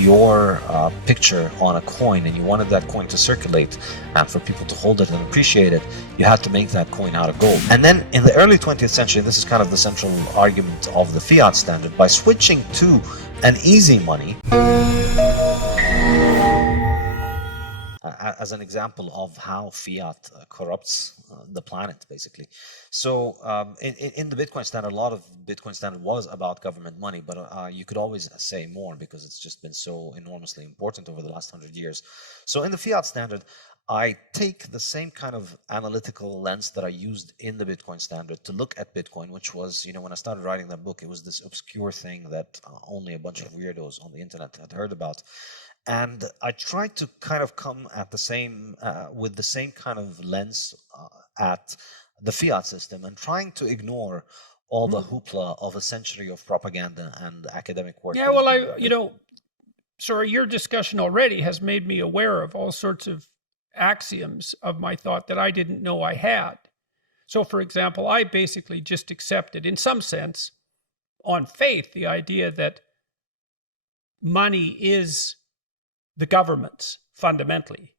your picture on a coin and you wanted that coin to circulate and for people to hold it and appreciate it, you had to make that coin out of gold. And then in the early 20th century, this is kind of the central argument of the fiat standard, by switching to an easy money, as an example of how fiat corrupts the planet, basically. So in the Bitcoin standard, a lot of Bitcoin standard was about government money, but you could always say more because it's just been so enormously important over the last 100 years. So in the fiat standard, I take the same kind of analytical lens that I used in the Bitcoin standard to look at Bitcoin, which was, when I started writing that book, it was this obscure thing that only a bunch of weirdos on the internet had heard about. And I tried to kind of come at the same, with the same kind of lens at the fiat system, and trying to ignore all the hoopla of a century of propaganda and academic work. Yeah, well, sorry, your discussion already has made me aware of all sorts of axioms of my thought that I didn't know I had. So, for example, I basically just accepted, in some sense, on faith, the idea that money is the government's, fundamentally.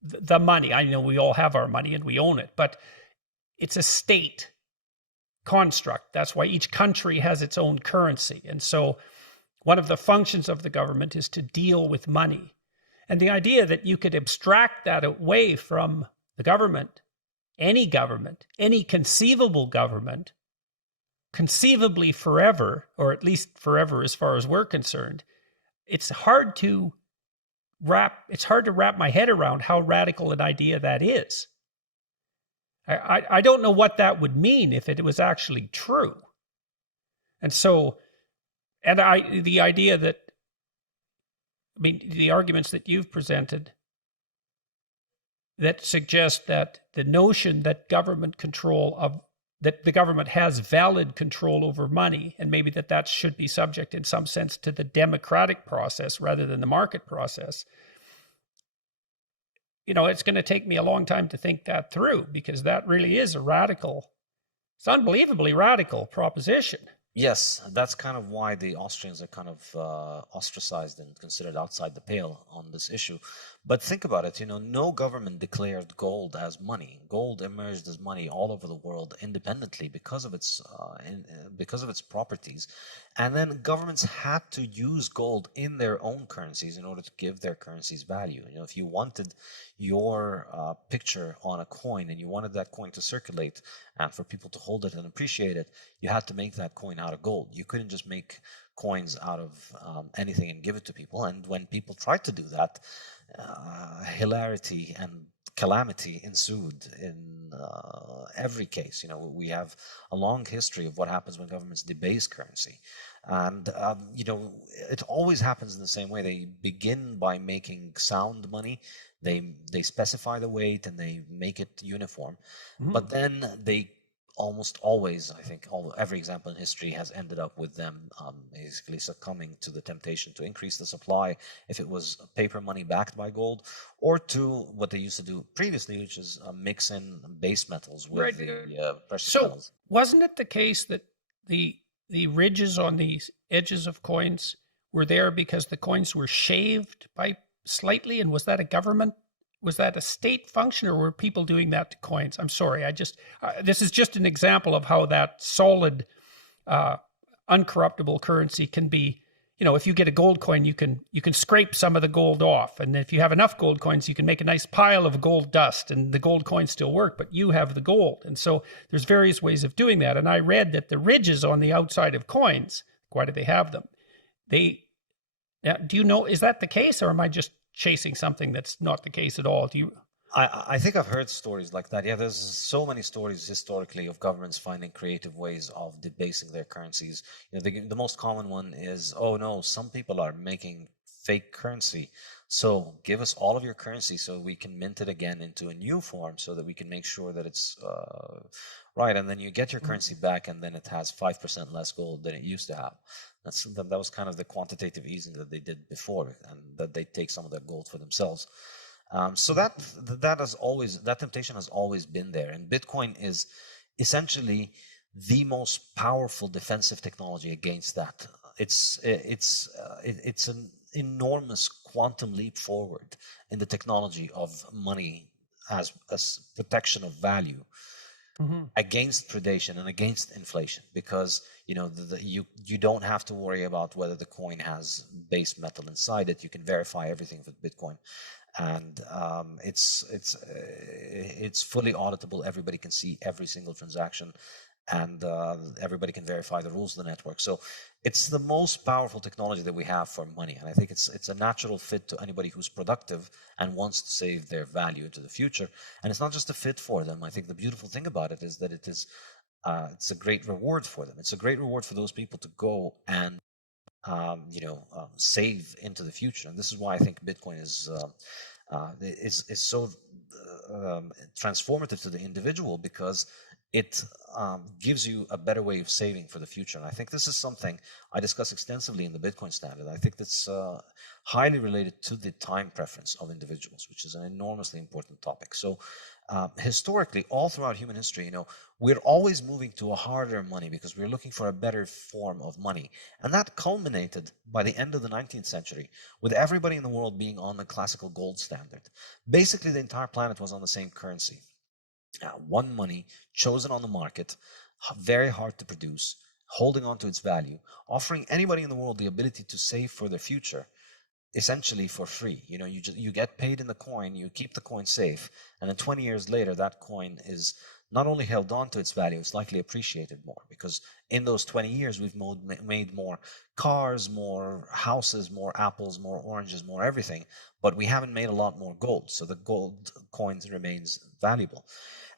The money, I know we all have our money and we own it, but it's a state construct. That's why each country has its own currency. And so one of the functions of the government is to deal with money. And the idea that you could abstract that away from the government, any conceivable government, conceivably forever, or at least forever as far as we're concerned, it's hard to wrap my head around how radical an idea that is. I don't know what that would mean if it was actually true. And so, the idea that, the arguments that you've presented that suggest that the notion that that the government has valid control over money, and maybe that should be subject in some sense to the democratic process rather than the market process. It's going to take me a long time to think that through, because that really is it's unbelievably radical proposition. Yes, that's kind of why the Austrians are kind of ostracized and considered outside the pale on this issue. But think about it, no government declared gold as money. Gold emerged as money all over the world independently because of its properties. And then governments had to use gold in their own currencies in order to give their currencies value. If you wanted your picture on a coin and you wanted that coin to circulate and for people to hold it and appreciate it, you had to make that coin out of gold. You couldn't just make coins out of anything and give it to people. And when people tried to do that, hilarity and calamity ensued in every case. We have a long history of what happens when governments debase currency. And, it always happens in the same way. They begin by making sound money. They specify the weight and they make it uniform. But then they almost always, I think, every example in history has ended up with them basically succumbing to the temptation to increase the supply if it was paper money backed by gold, or to what they used to do previously, which is mix in base metals with the precious metals. So wasn't it the case that the ridges on the edges of coins were there because the coins were shaved by slightly? And was that a state function, or were people doing that to coins? I'm sorry, this is just an example of how that solid, uncorruptible currency can be. If you get a gold coin, you can scrape some of the gold off, and if you have enough gold coins, you can make a nice pile of gold dust, and the gold coins still work, but you have the gold. And so there's various ways of doing that. And I read that the ridges on the outside of coins, why do they have them? Do you know, is that the case, or am I just chasing something that's not the case at all? I think I've heard stories like that. Yeah, there's so many stories historically of governments finding creative ways of debasing their currencies. The most common one is, oh no, some people are making fake currency, so give us all of your currency so we can mint it again into a new form so that we can make sure that it's right. And then you get your currency back, and then it has 5% less gold than it used to have. That was kind of the quantitative easing that they did before, and that they take some of that gold for themselves. So that temptation has always been there, and Bitcoin is essentially the most powerful defensive technology against that. It's enormous quantum leap forward in the technology of money as protection of value against predation and against inflation, because you don't have to worry about whether the coin has base metal inside it. You can verify everything with Bitcoin, and it's fully auditable. Everybody can see every single transaction, and everybody can verify the rules of the network. So it's the most powerful technology that we have for money, and I think it's a natural fit to anybody who's productive and wants to save their value into the future. And it's not just a fit for them. I think the beautiful thing about it is that it's a great reward for them. It's a great reward for those people to go and save into the future. And this is why I think Bitcoin is so transformative to the individual, because it gives you a better way of saving for the future. And I think this is something I discuss extensively in the Bitcoin Standard. I think that's highly related to the time preference of individuals, which is an enormously important topic. So historically, all throughout human history, we're always moving to a harder money because we're looking for a better form of money. And that culminated by the end of the 19th century with everybody in the world being on the classical gold standard. Basically, the entire planet was on the same currency. One money chosen on the market, very hard to produce, holding on to its value, offering anybody in the world the ability to save for their future, essentially for free. You get paid in the coin, you keep the coin safe, and then 20 years later, that coin is not only held on to its value, it's likely appreciated more, because in those 20 years, we've made more cars, more houses, more apples, more oranges, more everything, but we haven't made a lot more gold. So the gold coins remains valuable.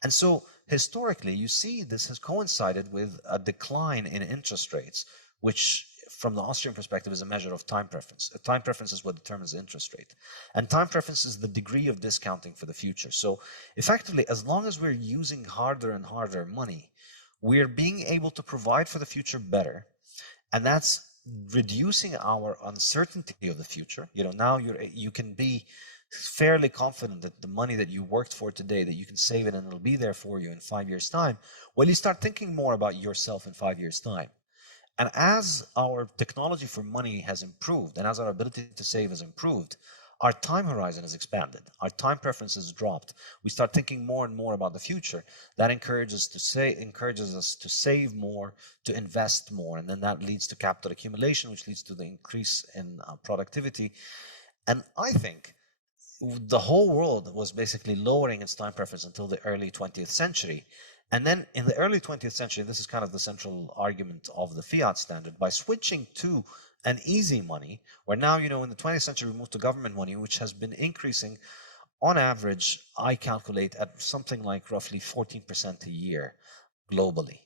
And so historically, you see this has coincided with a decline in interest rates, which from the Austrian perspective is a measure of time preference. Time preference is what determines the interest rate. And time preference is the degree of discounting for the future. So effectively, as long as we're using harder and harder money, we're being able to provide for the future better. And that's reducing our uncertainty of the future. Now you can be fairly confident that the money that you worked for today, that you can save it and it'll be there for you in 5 years' time. Well, you start thinking more about yourself in 5 years' time. And as our technology for money has improved, and as our ability to save has improved, our time horizon has expanded. Our time preference has dropped. We start thinking more and more about the future. That encourages us to save more, to invest more, and then that leads to capital accumulation, which leads to the increase in productivity. And I think the whole world was basically lowering its time preference until the early 20th century. And then in the early 20th century, this is kind of the central argument of the fiat standard, by switching to an easy money, where now, in the 20th century, we moved to government money, which has been increasing on average, I calculate, at something like roughly 14% a year globally.